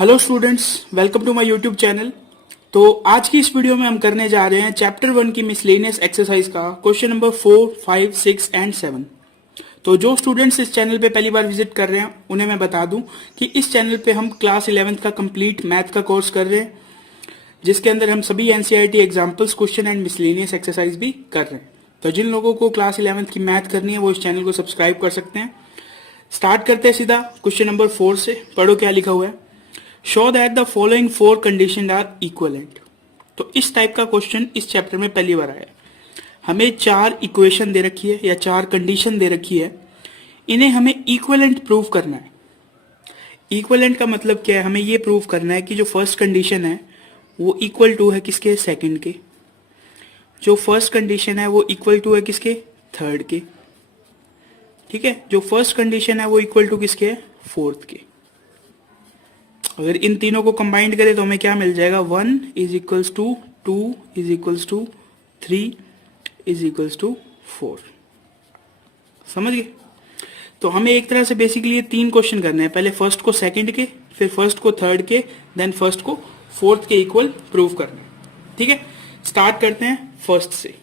Hello students, welcome to my YouTube channel. तो आज की इस वीडियो में हम करने जा रहे हैं चैप्टर 1 की मिसलेनियस एक्सरसाइज का क्वेश्चन नंबर 4, 5, 6 एंड 7। तो जो स्टूडेंट्स इस चैनल पे पहली बार विजिट कर रहे हैं उन्हें मैं बता दूं कि इस चैनल पे हम क्लास 11th का कंप्लीट मैथ का कोर्स कर रहे हैं, जिसके अंदर हम सभी NCERT examples, question and miscellaneous exercise भी कर रहे हैं। तो जिन लोगों को क्लास 11th की मैथ करनी है वो इस चैनल को सब्सक्राइब कर सकते हैं। स्टार्ट करते हैं सीधा क्वेश्चन नंबर 4 से। पढ़ो क्या लिखा हुआ है। Show that the following 4 condition are equivalent. तो इस टाइप का क्वेश्चन इस चैप्टर में पहली बार आया है। हमें 4 इक्वेशन दे रखी है या 4 कंडीशन दे रखी है, इन्हें हमें इक्वलेंट प्रूव करना है। इक्वलेंट का मतलब क्या है? हमें ये प्रूव करना है कि जो फर्स्ट कंडीशन है वो इक्वल टू है किसके? सेकंड के। जो फर्स्ट कंडीशन है वो इक्वल टू है किसके? थर्ड के। ठीक है, जो फर्स्ट कंडीशन है वो इक्वल टू किसके है? फोर्थ के। अगर इन तीनों को कंबाइंड करें तो हमें क्या मिल जाएगा? 1 is equals to 2 is equals to 3 is equals to 4। समझ गए? तो हमें एक तरह से बेसिकली ये 3 क्वेश्चन करने हैं। पहले फर्स्ट को सेकंड के, फिर फर्स्ट को थर्ड के, देन फर्स्ट को फोर्थ के इक्वल प्रूव करने हैं। ठीक है, स्टार्ट करते हैं फर्स्ट से।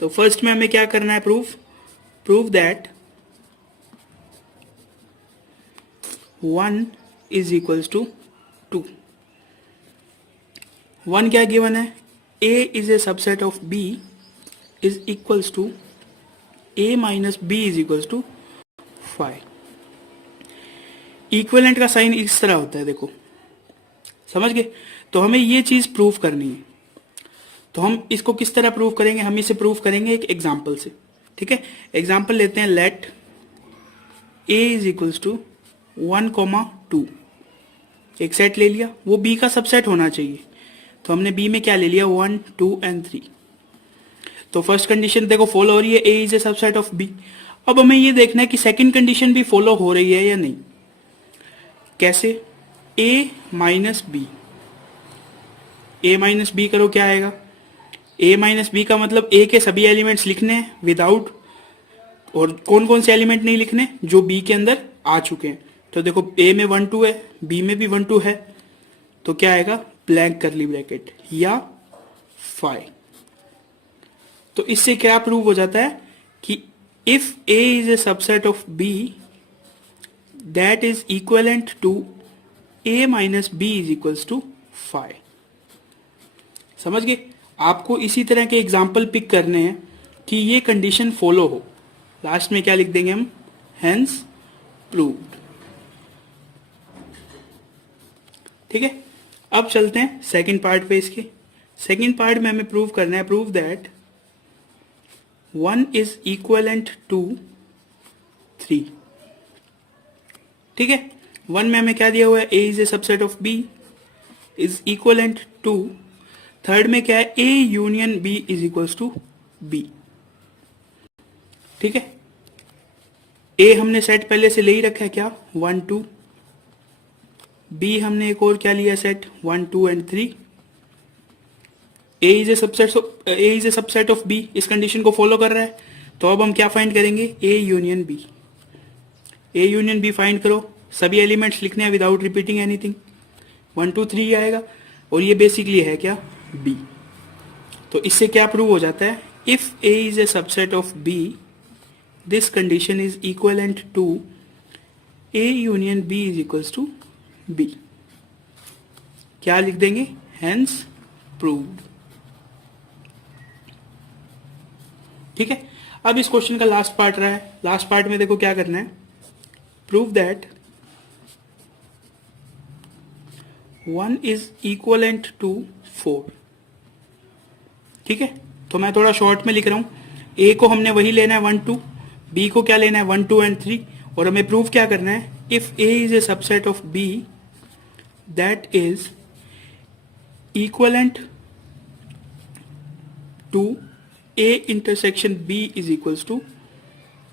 तो फर्स्ट में हमें क्या करना है? Prove that 1 is equals to 2। 1 क्या गिवन है? a is a subset of b is equals to a minus b is equals to 5। Equivalent का साइन इस तरह होता है, देखो, समझ गए? तो हमें ये चीज प्रूव करनी है। तो हम इसको किस तरह प्रूव करेंगे? हम इसे प्रूव करेंगे एक एग्जाम्पल से। ठीक है, एग्जाम्पल लेते हैं। Let a is equals to 1,2। एक सेट ले लिया, वो b का सबसेट होना चाहिए। तो हमने b में क्या ले लिया? 1, 2 एंड 3। तो फर्स्ट कंडीशन देखो फॉलो हो रही है, a is a subset of b। अब हमें ये देखना है कि सेकंड कंडीशन भी फॉलो हो रही है या नहीं। कैसे? a minus b. a minus b करो, क्या आएगा? a माइनस बी का मतलब a के सभी एलिमेंट्स लिखने हैं विदाउट, और कौन कौन से एलिमेंट नहीं लिखने? जो b के अंदर आ चुके हैं। तो देखो a में 1, 2 है, b में भी 1, 2 है, तो क्या आएगा? ब्लैंक करली ब्रैकेट या 5। तो इससे क्या प्रूव हो जाता है कि if a is a subset of b that is equivalent to a minus b is equals to 5। समझ गए? आपको इसी तरह के एग्जाम्पल पिक करने हैं कि ये कंडीशन फॉलो हो। लास्ट में क्या लिख देंगे हम? Hence proved. ठीक है, अब चलते हैं सेकंड पार्ट पे। इसके सेकंड पार्ट में हमें प्रूव करना है, prove that 1 is equivalent to 3। ठीक है, 1 में हमें क्या दिया हुआ है? a is a subset of b is equivalent to, third में क्या है? a union b is equals to b। ठीक है, a हमने सेट पहले से ले ही रखा है, क्या? 1, 2। b हमने एक और क्या लिया set? 1, 2 and 3। a is a subset of b, इस कंडीशन को फॉलो कर रहा है। तो अब हम क्या फाइंड करेंगे? a union b। a union b find करो, सभी एलिमेंट्स लिखने हैं विदाउट रिपीटिंग एनीथिंग। 1, 2, 3 आएगा, और ये बेसिकली है क्या? b। तो इससे क्या प्रूव हो जाता है? If a is a subset of b this condition is equivalent to a union b is equals to b। क्या लिख देंगे? Hence proved. ठीक है, अब इस क्वेश्चन का लास्ट पार्ट रहा है। लास्ट पार्ट में देखो क्या करना है, prove that 1 is equivalent to 4। ठीक है, तो मैं थोड़ा शॉर्ट में लिख रहा हूं। a को हमने वही लेना है 1, 2, b को क्या लेना है? 1, 2 एंड 3, और हमें प्रूव क्या करना है? If a is a subset of b that is equivalent to a intersection b is equals to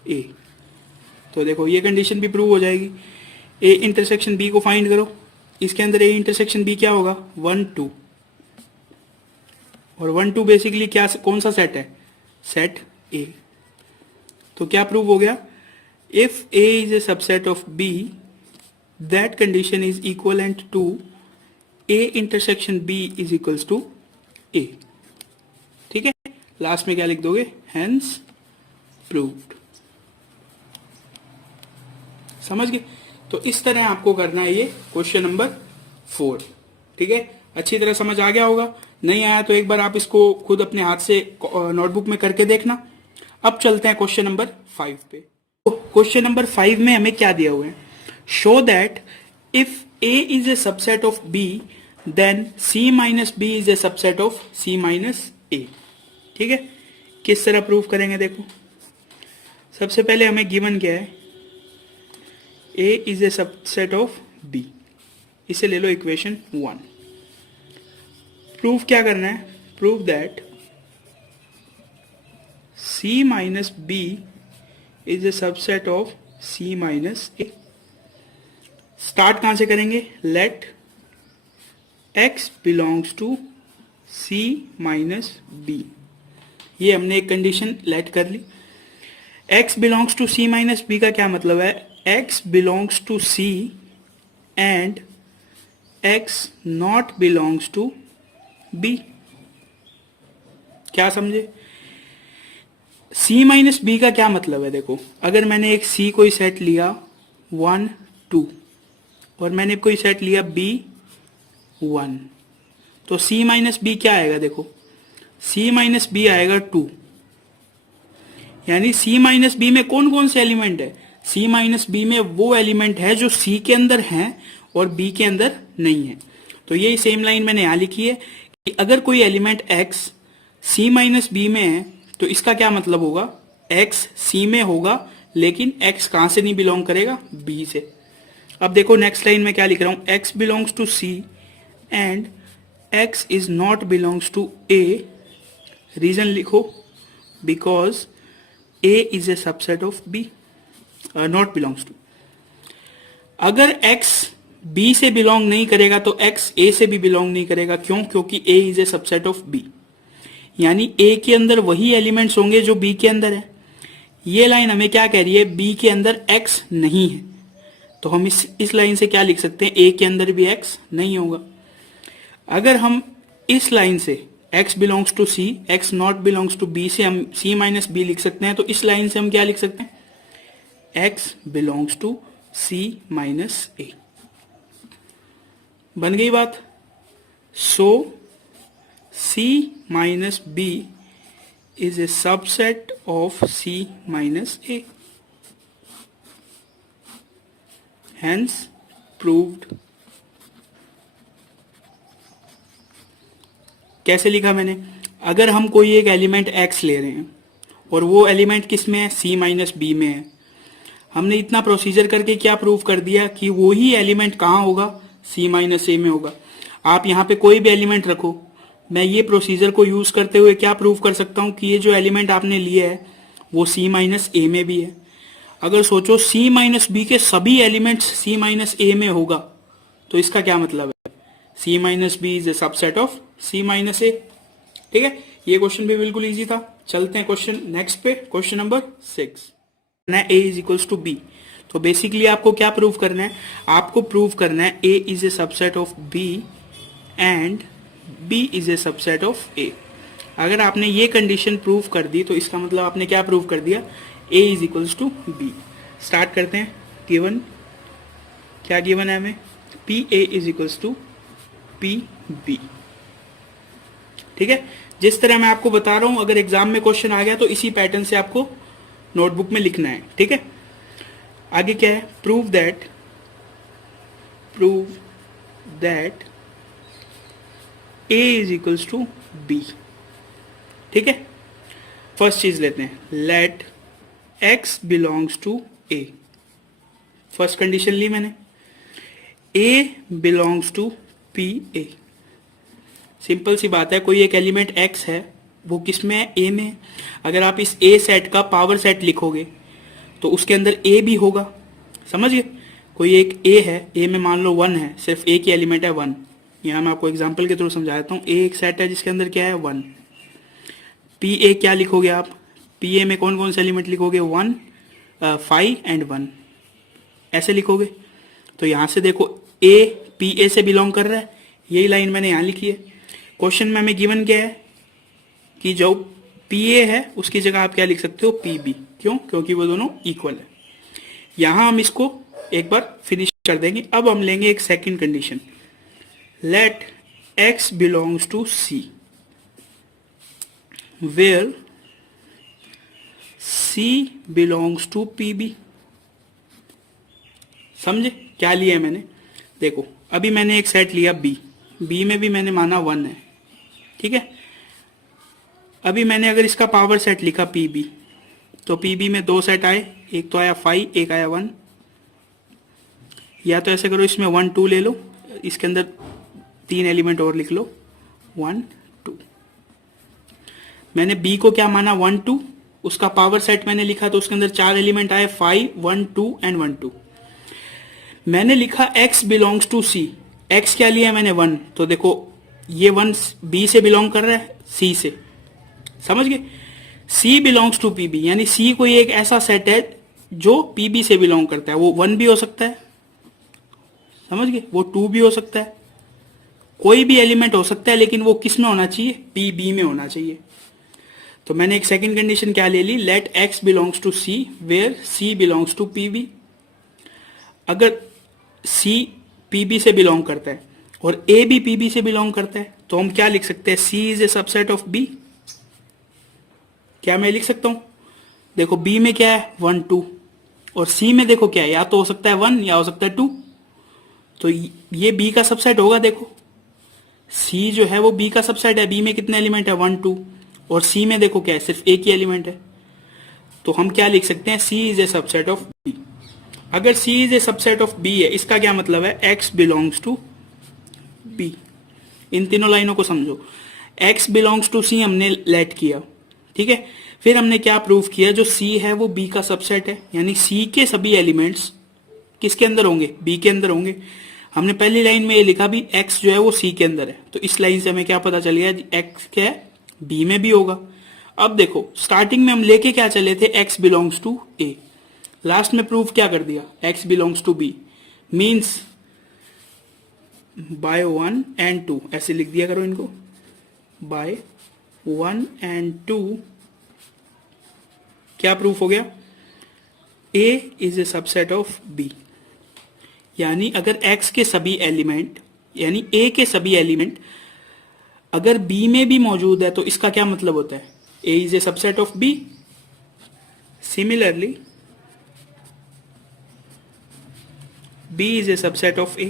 a। तो देखो ये कंडीशन भी प्रूव हो जाएगी। a इंटरसेक्शन b को फाइंड करो, इसके अंदर a इंटरसेक्शन b क्या होगा? 1, 2, और 1, 2 बेसिकली क्या, कौन सा सेट है? Set a। तो क्या प्रूव हो गया? If a is a subset of b that condition is equivalent to a intersection b is equals to a. ठीक है, लास्ट में क्या लिख दोगे, हेंस प्रूव्ड। समझ गए? तो इस तरह आपको करना है ये क्वेश्चन नंबर 4। ठीक है, अच्छी तरह समझ आ गया होगा। नहीं आया तो एक बार आप इसको खुद अपने हाथ से नोटबुक में करके देखना। अब चलते हैं क्वेश्चन नंबर 5 पे। तो क्वेश्चन नंबर 5 में हमें क्या दिया हुआ है, show that if a is a subset of b then c minus b is a subset of c minus a. ठीक है, किस तरह प्रूव करेंगे, देखो सबसे पहले हमें गिवन क्या है, a is a subset of b, इसे ले लो इक्वेशन 1। प्रूफ क्या करना है, prove that c minus b is a subset of c minus a. Start कहां से करेंगे, let x belongs to c minus b. ये हमने एक कंडीशन लेट कर ली। x belongs to c minus b का क्या मतलब है, x belongs to c and x not belongs to b। क्या समझे, c माइनस बी का क्या मतलब है, देखो अगर मैंने एक c कोई सेट लिया 1 2 और मैंने कोई सेट लिया b 1, तो c माइनस बी क्या आएगा, देखो c माइनस बी आएगा 2। यानी c माइनस बी में कौन कौन से एलिमेंट है, c माइनस बी में वो एलिमेंट है जो c के अंदर हैं और b के अंदर नहीं है। तो ये सेम लाइन मैंने यहां लिखी है कि अगर कोई element x c minus b में है तो इसका क्या मतलब होगा, x c में होगा लेकिन x कहां से नहीं बिलोंग करेगा, b से। अब देखो नेक्स्ट लाइन में क्या लिख रहा हूं, x belongs to c and x is not belongs to a। Reason लिखो, because a is a subset of b, not belongs to. अगर x b से बिलोंग नहीं करेगा तो x a से भी बिलोंग नहीं करेगा, क्यों, क्योंकि a is a subset of b। यानी a के अंदर वही एलिमेंट्स होंगे जो b के अंदर है। ये लाइन हमें क्या कह रही है, b के अंदर x नहीं है, तो हम इस लाइन से क्या लिख सकते हैं, a के अंदर भी x नहीं होगा। अगर हम इस लाइन से x belongs to c, x not belongs to b से हम c माइनस बी लिख सकते हैं, तो इस लाइन से हम क्या लिख सकते हैं, x belongs to c minus a. बन गई बात। So c minus b is a subset of c minus a, hence proved. कैसे लिखा मैंने, अगर हम कोई एक एलिमेंट x ले रहे हैं और वो एलिमेंट किस में है, c माइनस बी में है, हमने इतना प्रोसीजर करके क्या प्रूव कर दिया कि वो ही एलिमेंट कहाँ होगा, c माइनस ए में होगा। आप यहाँ पे कोई भी एलिमेंट रखो, मैं ये प्रोसीजर को यूज करते हुए क्या प्रूव कर सकता हूँ कि ये जो एलिमेंट आपने लिया है वो c माइनस ए में भी है। अगर सोचो c माइनस बी के सभी एलिमेंट्स c माइनस ए में होगा तो इसका क्या मतलब है, c minus b is a subset of c minus a. ठीक है, ये क्वेश्चन भी बिल्कुल इजी था। चलते हैं क्वेश्चन नेक्स्ट पे, question number 6। a is equals to b. तो बेसिकली आपको क्या प्रूव करना है, आपको प्रूव करना है a is a subset of b and b is a subset of a। अगर आपने ये कंडीशन प्रूव कर दी तो इसका मतलब आपने क्या प्रूव कर दिया, a is equals to b। Start करते हैं। गिवन क्या गिवन है हमें, P A is equals to P B. ठीक है, जिस तरह मैं आपको बता रहा हूं, अगर एग्जाम में क्वेश्चन आ गया तो इसी पैटर्न से आपको नोटबुक में लिखना है। ठीक है, आगे क्या है, prove that a is equals to b. ठीक है, फर्स्ट चीज लेते हैं, let x belongs to a। First condition ली मैंने, a belongs to P A. Simple सी बात है, कोई एक एलिमेंट x है, वो किस में है, a में है। अगर आप इस a सेट का पावर सेट लिखोगे तो उसके अंदर a भी होगा। समझ गए, कोई एक a है, a में मान लो 1 है, सिर्फ a की एलिमेंट है 1। यहाँ मैं आपको एग्जांपल के थ्रू समझा देता हूँ। a एक सेट है जिसके अंदर क्या है 1। पी ए क्या लिखोगे आप, पी ए में कौन कौन से एलिमेंट लिखोगे, 1 5 एंड 1 ऐसे लिखोगे। तो यहां से देखो ए पी ए से बिलोंग कर रहा है, यही लाइन मैंने यहां लिखी है। क्वेश्चन में हमें गिवन क्या है कि जो पी ए है उसकी जगह आप क्या लिख सकते हो, पी बी। क्यों? क्योंकि वो दोनों इक्वल है। यहां हम इसको एक बार फिनिश कर देंगे। अब हम लेंगे एक second condition, let x belongs to c where c belongs to P B. समझे क्या लिया है मैंने? देखो अभी मैंने एक सेट लिया बी, बी में भी मैंने माना 1 है, ठीक है। अभी मैंने अगर इसका पावर सेट लिखा पी बी, तो पी बी में 2 सेट आए, एक तो आया 5, एक आया 1। या तो ऐसे करो, इसमें 1 2 ले लो, इसके अंदर 3 एलिमेंट और लिख लो, 1 2। मैंने बी को क्या माना, 1 2, उसका पावर सेट मैंने लिखा तो उसके अंदर 4 एलिमेंट आए, 5 1 2 एंड 1 2। मैंने लिखा x belongs to c, x क्या लिया है मैंने 1, तो देखो ये 1 b से बिलोंग कर रहा है, c से, समझ गए। c belongs to P B, यानी c कोई एक ऐसा सेट है जो पी बी से बिलोंग करता है। वो 1 भी हो सकता है, समझ गए, वो 2 भी हो सकता है, कोई भी एलिमेंट हो सकता है, लेकिन वो किस में होना चाहिए, पी बी में होना चाहिए। तो मैंने एक सेकंड कंडीशन क्या ले ली, let x belongs to c where c belongs to P B. अगर C PB से बिलोंग करता है और A भी PB से बिलोंग करता है, तो हम क्या लिख सकते हैं, C is a subset of B। क्या मैं लिख सकता हूं? देखो B में क्या है, 1 2, और C में देखो क्या है, या तो हो सकता है 1 या हो सकता है 2। तो ये B का सबसेट होगा। देखो C जो है वो B का सबसेट है, B में कितने एलिमेंट है, 1 2, और C में देखो क्या है, सिर्फ एक ही एलिमेंट है। तो हम क्या लिख सकते हैं, C is a subset of B। अगर C is a subset of B है, इसका क्या मतलब है, X बिलोंग्स टू B। इन तीनों लाइनों को समझो, X बिलोंग्स टू C हमने लेट किया, ठीक है। फिर हमने क्या प्रूव किया, जो C है वो B का सबसेट है, यानी C के सभी एलिमेंट्स किसके अंदर होंगे, B के अंदर होंगे। हमने पहली लाइन में ये लिखा भी X जो है वो C के अंदर है, तो इस लाइन से हमें क्या पता चल गया, X क्या है, B में भी होगा। अब देखो स्टार्टिंग में हम लेके क्या चले थे, X belongs to A, last में प्रूफ क्या कर दिया, x belongs to b, means by 1 and 2, ऐसे लिख दिया करो इनको, बाय 1 एंड 2 क्या प्रूफ हो गया, a is a subset of b। यानी अगर x के सभी एलिमेंट, यानी a के सभी एलिमेंट अगर b में भी मौजूद है, तो इसका क्या मतलब होता है, a is a subset of b। Similarly B is a subset of A।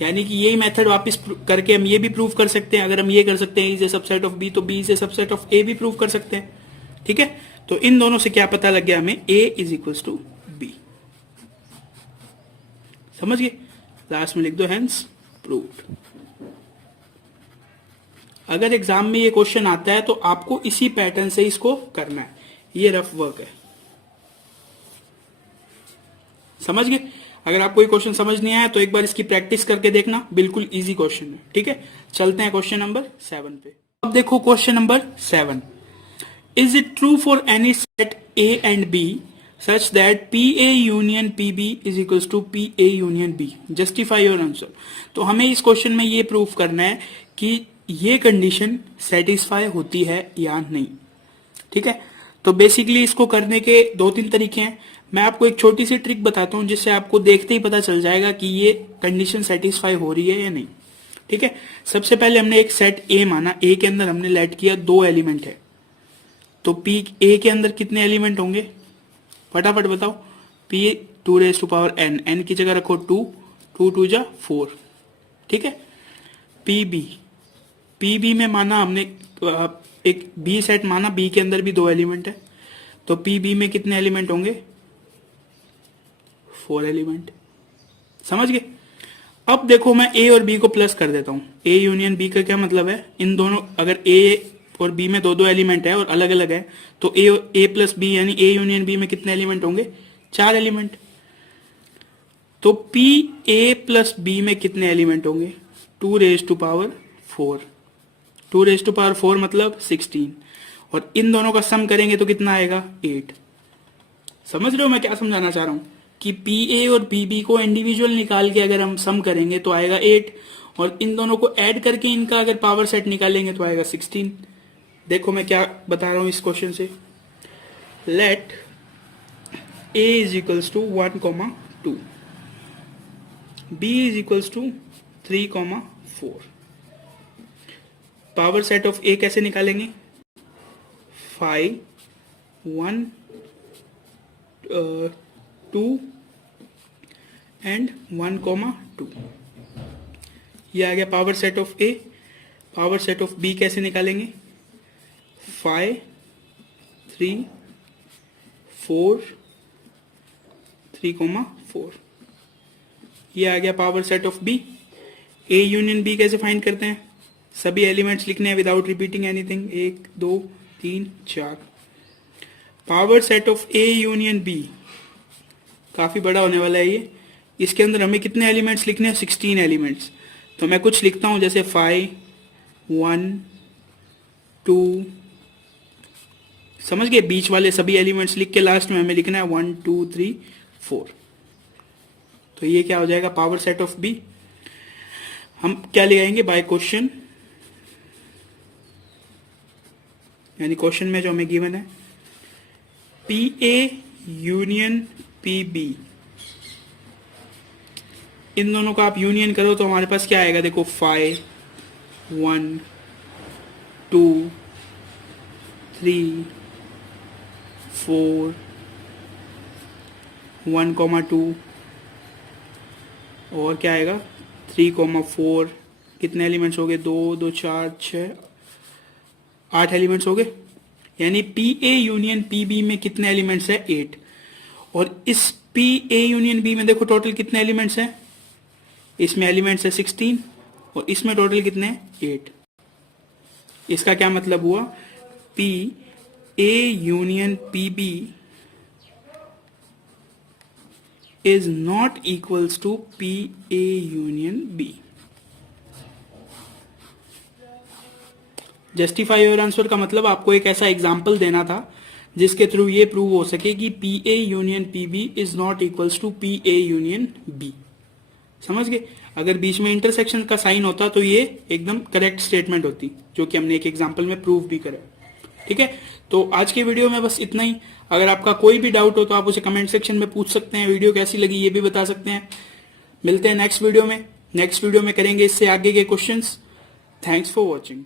यानी कि यही मेथड वापस करके हम ये भी प्रूव कर सकते हैं। अगर हम ये कर सकते हैं is a subset of B, तो B is a subset of A भी प्रूव कर सकते हैं, ठीक है। तो इन दोनों से क्या पता लग गया हमें, A is equals to B। समझ गए? लास्ट में लिख दो हेंस प्रूव्ड। अगर एग्जाम में ये क्वेश्चन आता है तो आपको इसी पैटर्न से इसको करना है, ये रफ वर्क है, समझ गए। अगर आपको ये क्वेश्चन समझ नहीं आया तो एक बार इसकी प्रैक्टिस करके देखना, बिल्कुल इजी क्वेश्चन है, ठीक है। चलते हैं क्वेश्चन नंबर 7 पे। अब देखो question number 7, is it true for any set A and B such that PA union PB is equals to PA union B, justify your answer. तो हमें इस क्वेश्चन में ये प्रूव करना है कि ये कंडीशन सेटिस्फाई होती है या नहीं, ठीक है। तो बेसिकली इसको करने के 2-3 तरीके हैं। मैं आपको एक छोटी सी ट्रिक बताता हूं जिससे आपको देखते ही पता चल जाएगा कि ये कंडीशन सेटिस्फाई हो रही है या नहीं, ठीक है। सबसे पहले हमने एक सेट A माना, A के अंदर हमने लेट किया 2 एलिमेंट है, तो P A के अंदर कितने एलिमेंट होंगे, फटाफट बताओ। P 2 raise to power n, n की जगह रखो 2, 2 2 जा 4, ठीक है। PB में माना हमने एक B सेट माना, B के अंदर भी 2 एलिमेंट है, तो PB में कितने एलिमेंट होंगे, 4 एलिमेंट, समझ गए। अब देखो मैं A और B को प्लस कर देता हूं। A यूनियन B का क्या मतलब है, इन दोनों अगर A और B में 2 एलिमेंट है और अलग अलग है, तो A प्लस B यानी A यूनियन B में कितने एलिमेंट होंगे, 4 एलिमेंट। तो PA प्लस B में कितने एलिमेंट होंगे, 2 raise to power 4, 2 raise to power 4 मतलब 16, और इन दोनों का सम करेंगे तो कितना आएगा, 8। समझ रहे हो मैं क्या समझाना चाह रहा हूं, कि पी ए और पी बी को इंडिविजुअल निकाल के अगर हम सम करेंगे तो आएगा 8, और इन दोनों को ऐड करके इनका अगर पावर सेट निकालेंगे तो आएगा 16। देखो मैं क्या बता रहा हूं इस क्वेश्चन से। Let a is equals to 1,2, b is equals to 3,4। Power set of a कैसे निकालेंगे? 5, 1, 2 एंड 1,2। ये आ गया power set of a। Power set of b कैसे निकालेंगे? 5, 3, 4, 3,4। ये आ गया power set of b। a union b कैसे फाइंड करते हैं? सभी एलिमेंट्स लिखने हैं without repeating anything. 1, 2, 3, 4। Power set of a union b काफी बड़ा होने वाला है ये। इसके अंदर हमें कितने एलिमेंट्स लिखने हैं? 16 एलिमेंट्स। तो मैं कुछ लिखता हूं जैसे 5, 1, 2, समझ गए? बीच वाले सभी एलिमेंट्स लिख के लास्ट में हमें लिखना है 1, 2, 3, 4। तो ये क्या हो जाएगा? Power set of B. हम क्या लगाएंगे? बाय क्वेश्चन, यानी क्वेश्चन में जो हमें गिवन है P A union P B, इन दोनों का आप यूनियन करो तो हमारे पास क्या आएगा? देखो 5, 1, 2, 3, 4, 1,2 और क्या आएगा? 3,4। कितने एलिमेंट्स हो गए? 2, 2, 4, 6, 8 एलिमेंट्स हो गए। यानी P A union P B में कितने एलिमेंट्स है? 8। और इस पी ए यूनियन बी में देखो टोटल कितने एलिमेंट्स हैं? इसमें एलिमेंट्स है 16 और इसमें टोटल कितने हैं? 8। इसका क्या मतलब हुआ? P A union P B is not equals to P A union B. Justify your answer का मतलब आपको एक ऐसा एग्जाम्पल देना था जिसके थ्रू ये प्रूव हो सके कि P A union P B is not equals to P A union B. समझ गए? अगर बीच में इंटरसेक्शन का साइन होता तो ये एकदम करेक्ट स्टेटमेंट होती, जो कि हमने एक एग्जाम्पल में प्रूव भी करा। ठीक है, तो आज के वीडियो में बस इतना ही। अगर आपका कोई भी डाउट हो तो आप उसे कमेंट सेक्शन में पूछ सकते हैं। वीडियो कैसी लगी ये भी बता सकते हैं। मिलते हैं नेक्स्ट वीडियो में। नेक्स्ट वीडियो में करेंगे इससे आगे के क्वेश्चंस। Thanks for watching.